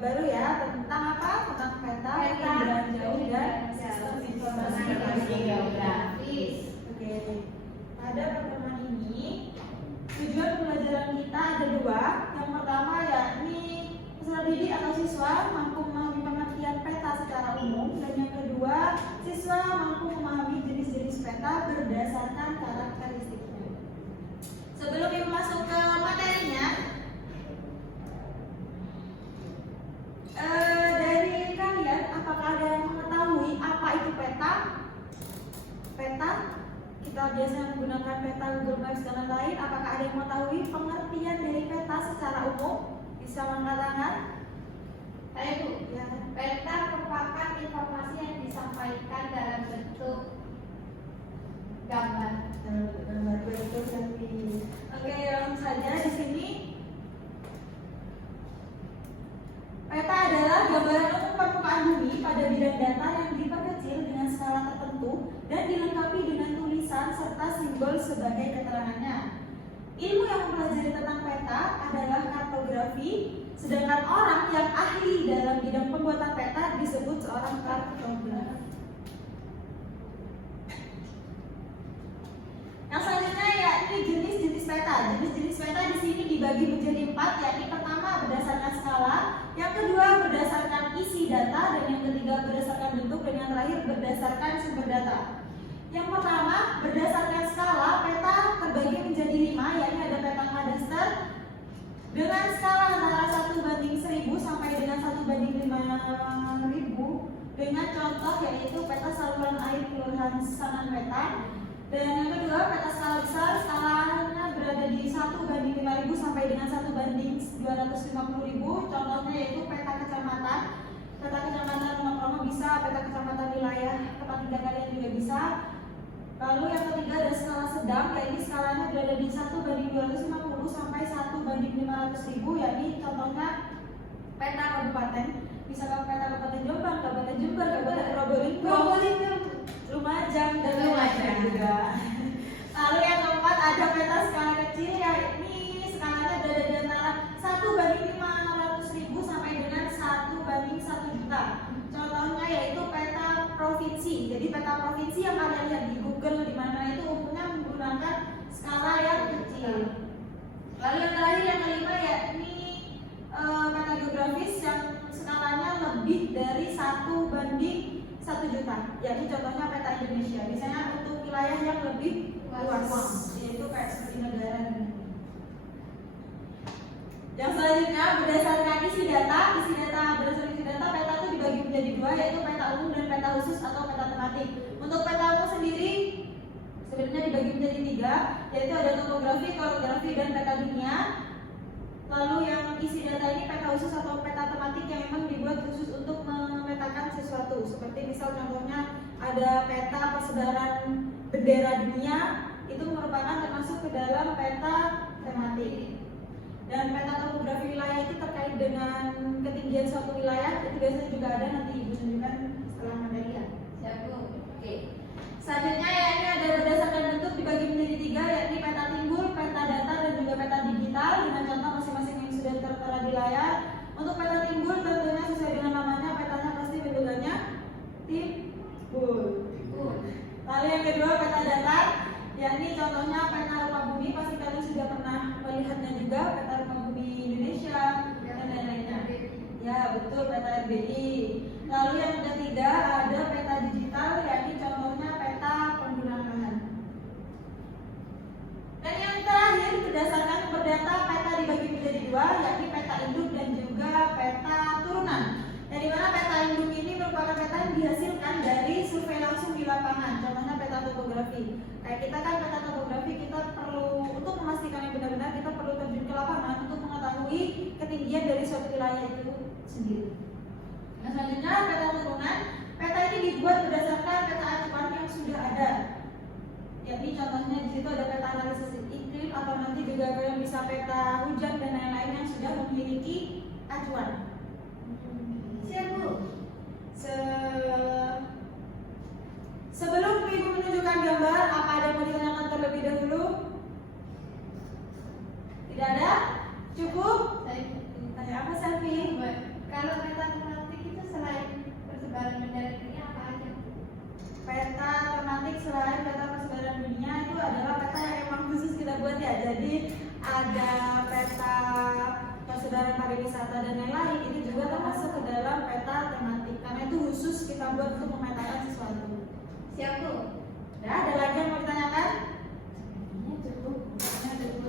baru ya tentang apa? Tentang peta penginderaan jauh dan sistem informasi geografis. Oke. Pada pertemuan ini tujuan pembelajaran kita ada dua. Yang pertama yakni peserta didik atau siswa mampu memahami pengertian peta secara umum, dan yang kedua siswa mampu memahami jenis-jenis peta berdasarkan karakteristiknya. Sebelum ibu masuk ke materinya, dari kalian apakah ada yang mengetahui apa itu peta? Peta kita biasanya menggunakan peta Google Maps dan lain-lain. Apakah ada yang mengetahui pengertian dari peta secara umum? Bisa angkat tangan? Saya Bu, ya. Peta merupakan informasi yang disampaikan dalam bentuk gambar. Bentuk tapi. Oke, langsung saja di sini. Peta adalah gambaran umum permukaan bumi pada bidang data yang diperkecil dengan skala tertentu dan dilengkapi dengan tulisan serta simbol sebagai keterangannya. Ilmu yang mempelajari tentang peta adalah kartografi, sedangkan orang yang ahli dalam bidang pembuatan peta disebut seorang kartograf. Yang selanjutnya yakni jenis-jenis peta. Jenis-jenis peta di sini dibagi menjadi 4, yakni pertama berdasarkan skala, yang kedua berdasarkan isi data, dan yang ketiga berdasarkan bentuk, dan yang terakhir berdasarkan sumber data. Yang pertama berdasarkan skala, peta terbagi menjadi 5, yakni ada peta kadaster dengan skala antara 1:1000 sampai dengan 1:5000 dengan contoh yaitu peta saluran air kelurahan Sanan Wetan. Dan yang kedua peta skala besar, skalanya berada di 1:5000 sampai dengan 1:250.000. Contohnya yaitu peta kecamatan. Peta kecamatan Monokromo bisa, peta kecamatan wilayah tempat tinggal kalian juga bisa. Lalu yang ketiga ada skala sedang, yaitu skalanya berada di 1:250 sampai 1:500.000, yakni contohnya peta kabupaten. Bisa peta Kabupaten Jombang, Kabupaten Jember, Kabupaten Probolinggo, Lumajang, dan Lumajang juga. Lalu yang keempat ada peta skala kecil, yakni skalanya berada di antara 1:500.000 sampai dengan 1:1 juta. Contohnya yaitu peta provinsi. Jadi peta provinsi yang kalian lihat di Google di mana itu umumnya menggunakan skala yang kecil. Lalu yang terakhir yang kelima yakni peta geografis yang skalanya lebih dari 1:1 juta. Yakni contohnya peta Indonesia. Biasanya untuk wilayah yang lebih luas, yaitu kayak seperti negara ini. Yang selanjutnya berdasarkan isi data. Berdasarkan isi data, peta itu dibagi menjadi 2, yaitu peta umum dan peta khusus atau peta tematik. Untuk peta umum sendiri sebenarnya dibagi menjadi 3, yaitu ada topografi, korografi, dan peta dunia. Lalu yang isi data ini peta khusus atau peta tematik yang memang dibuat khusus untuk memetakan sesuatu. Seperti misal contohnya ada peta persebaran bendera dunia, itu merupakan termasuk ke dalam peta tematik. Dan peta topografi wilayah itu terkait dengan ketinggian suatu wilayah, itu biasanya juga ada, nanti ibu tunjukkan setelah materi ya. Oke. Selanjutnya ya ini ada berdasarkan bentuk dibagi menjadi 3, yakni peta timbul, peta datar, dan juga peta digital dengan contoh masing-masing yang sudah tertera di layar. Untuk peta timbul tentunya sesuai dengan namanya, petanya pasti bentukannya timbul. Lalu yang kedua peta datar, yakni contohnya peta rupa bumi, pasti kalian sudah pernah melihatnya juga, peta rupa bumi Indonesia dan lain-lainnya. Ya betul, peta RBI. Lalu yang ketiga ada peta digital, yakni contohnya peta penggunaan lahan. Dan yang terakhir berdasarkan perdata, peta dibagi menjadi 2, yakni peta induk dan juga peta turunan. Yang dimana peta induk ini merupakan peta yang dihasilkan dari survei langsung di lapangan. Contohnya peta topografi. Kayak kita kan peta topografi, kita perlu untuk memastikan yang benar-benar kita perlu terjun ke lapangan untuk mengetahui ketinggian dari suatu wilayah itu sendiri. Nah selanjutnya peta turunan. Peta ini dibuat berdasarkan peta acuan yang sudah ada. Yakni contohnya di situ ada peta analisis iklim, atau nanti juga kalian bisa peta hujan dan lain-lain yang sudah memiliki acuan. Siap Bu. Sebelum ibu menunjukkan gambar, apa ada yang mau ditanyakan terlebih dahulu? Tidak ada? Cukup? Tanya apa Selvi? Kalau Jadi ada peta persebaran pariwisata dan lain-lain, itu juga termasuk ke dalam peta tematik karena itu khusus kita buat untuk memetakan sesuatu. Siap Bu. Ya, ada lagi yang mau ditanyakan?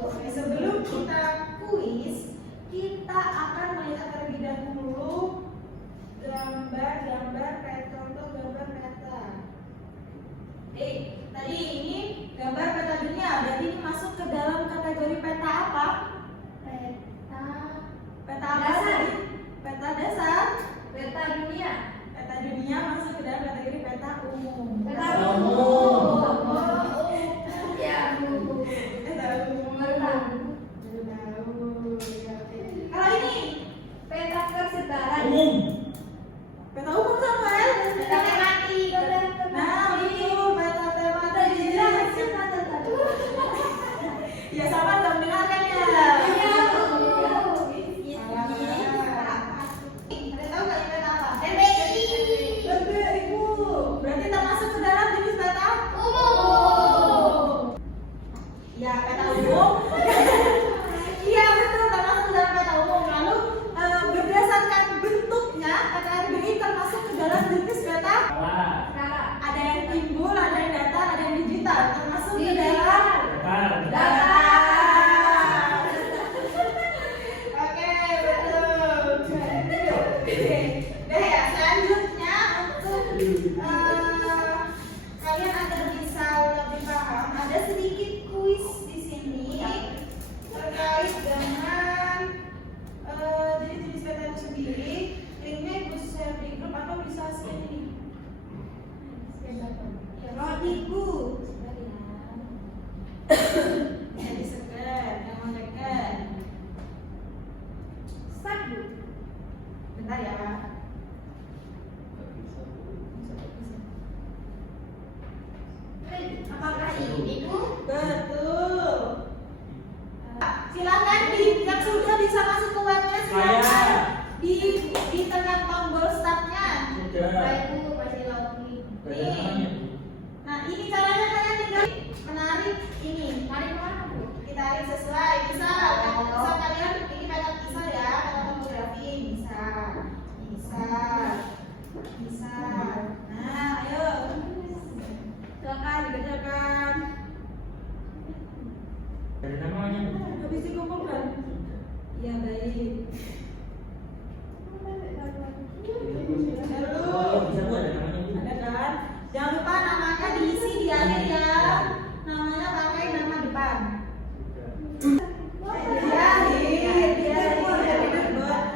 Oke, sebelum kita kuis, kita akan melihat terlebih dahulu gambar peta, contoh gambar peta. Tadi ini gambar peta dunia, berarti ini masuk ke dalam kategori peta apa? Peta apa Dasar. tadi? Peta dasar. Peta dunia. Peta dunia masuk ke dalam kategori peta umum. Peta umum. Ya Bu. Peta umum. Baru tahu. Baru tahu. Ya, oke. Kalau ini Peta persebaran. Umum. peta umum Samuel. Peta tematik. Nah, itu peta tematik. Ya sama dong dengarkan ya. Iya Bu. Salah. Ada tahu nggak ini peta apa? PPI. Ibu. Berarti termasuk ke dalam jenis peta Umum. ya, peta umum. Iya betul, termasuk ke dalam peta umum. Lalu berdasarkan bentuknya, PTRBI termasuk ke dalam jenis peta. Salah. Salah. Ada yang timbul, ada yang datar, ada yang digital. Termasuk ke dalam Digital. Benar. Datar. Oke, betul. Oke. Nah ya, selanjutnya untuk kalian agar bisa lebih paham, ada sedikit kuis di sini terkait dengan jadi jenis peta itu sendiri. Linknya ibu share di grup atau bisa scan ini. Ya, Rodiku. Jadi scan, yang mau scan. Start Bu. Bentar ya. Apakah ini Bu? Betul. Silakan yang sudah bisa masuk ke webnya silakan Saya. ditekan tombol startnya. Sudah. Baik Bu, masih login. Ada namanya, Bu. Nah ini caranya kalian tinggal menarik ini. Mari kemana Bu? Ditarik sesuai. Bisa kalian ini peta bisa ya, peta topografi bisa, bisa. Nah ayo. Silakan dikerjakan. Ada namanya, Bu. Habis dikumpulkan. Iya baik. Oh, bisa, Bu, ada namanya, Bu. Ada kan? Jangan lupa namanya diisi di akhir ya. Namanya pakai nama depan. Ya, leaderboard.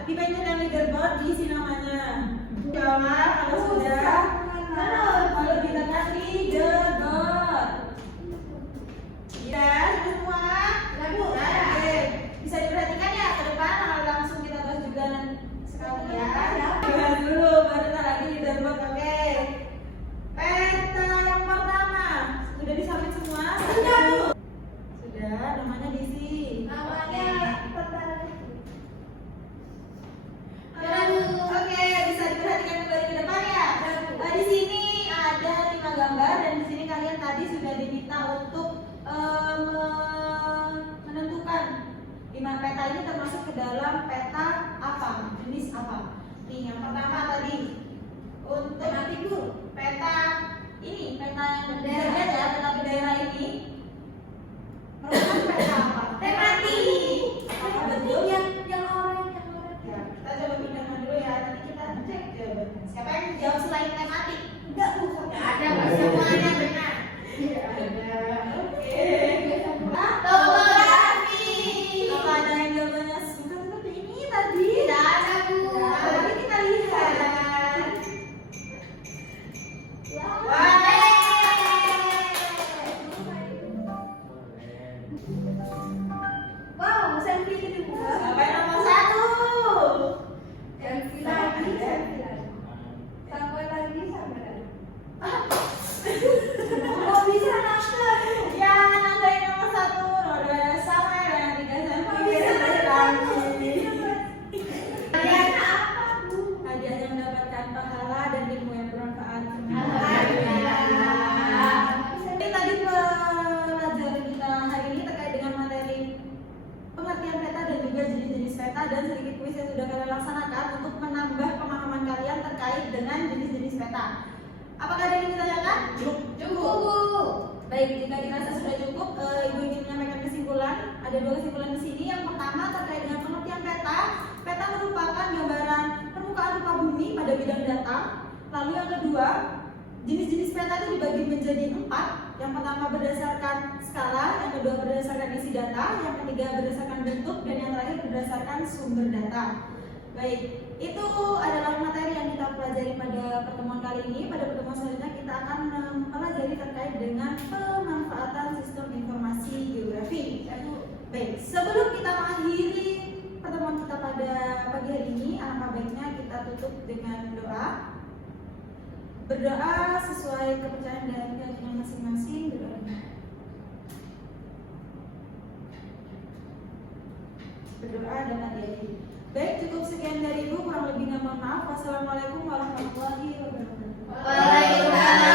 Dipencet yang leaderboard diisi namanya. Coba kalau sudah. Kalau ditekan leaderboard. Ya, sudah semua. Sudah, Bu. Oke. Bisa diperhatikan ya ke depan. Langsung kita bahas juga sekali ya. Bahas dulu, baru ntar lagi leaderboard. Oke. Peta yang pertama sudah disubmit semua? Sudah, Bu. Sudah, namanya diisi. Namanya peta. Oke, bisa diperhatikan kembali ke depan ya. Di sini ada 5 gambar dan di sini kalian tadi sudah diminta untuk menentukan 5 peta ini termasuk ke dalam peta apa, jenis apa. Nih, yang pertama tadi untuk Tematik Bu. peta ini, peta yang bendera ya, peta bendera ini merupakan peta apa? Tematik. Apa betul? Yang orang. Ya, kita coba pindahkan dulu ya, nanti kita cek jawabannya. Siapa yang jawab selain tematik? Enggak, Bu. Nggak ada, Bu. Semuanya benar. Ada. Oke. Topografi. Apa ada yang jawabannya bukan seperti ini tadi? Tidak ada Bu. Nah, mari kita lihat. Wah. Wow, selfie itu Bu. Sampai nomor 1. Selfie lagi, selfie lagi. Sampai lagi, sampai lagi. Kok bisa nangkep? Yang nanggain nomor 1 roda sama yang 3 selfie. Hadiahnya apa Bu? Hadiahnya mendapatkan pahala dan ilmu yang bermanfaat. Alhamdulillah. Cukup. Cukup, Bu. Baik, jika dirasa sudah cukup, Ibu ingin menyampaikan kesimpulan. Ada 2 kesimpulan di sini. Yang pertama terkait dengan pengertian peta. Peta merupakan gambaran permukaan rupa bumi pada bidang data. Lalu yang kedua, jenis-jenis peta itu dibagi menjadi 4. Yang pertama berdasarkan skala, yang kedua berdasarkan isi data, yang ketiga berdasarkan bentuk, dan yang terakhir berdasarkan sumber data. Baik, itu adalah materi yang kita pelajari pada pertemuan kali ini. Pada pertemuan selanjutnya kita akan mempelajari terkait dengan pemanfaatan sistem informasi geografi. Baik, sebelum kita mengakhiri pertemuan kita pada pagi hari ini, alangkah baiknya kita tutup dengan doa. Berdoa sesuai kepercayaan dan keyakinan masing-masing. Berdoa dan hati-hati. Baik, cukup sekian dari Ibu, kurang lebihnya mohon maaf. Wassalamualaikum warahmatullahi wabarakatuh. Waalaikumsalam.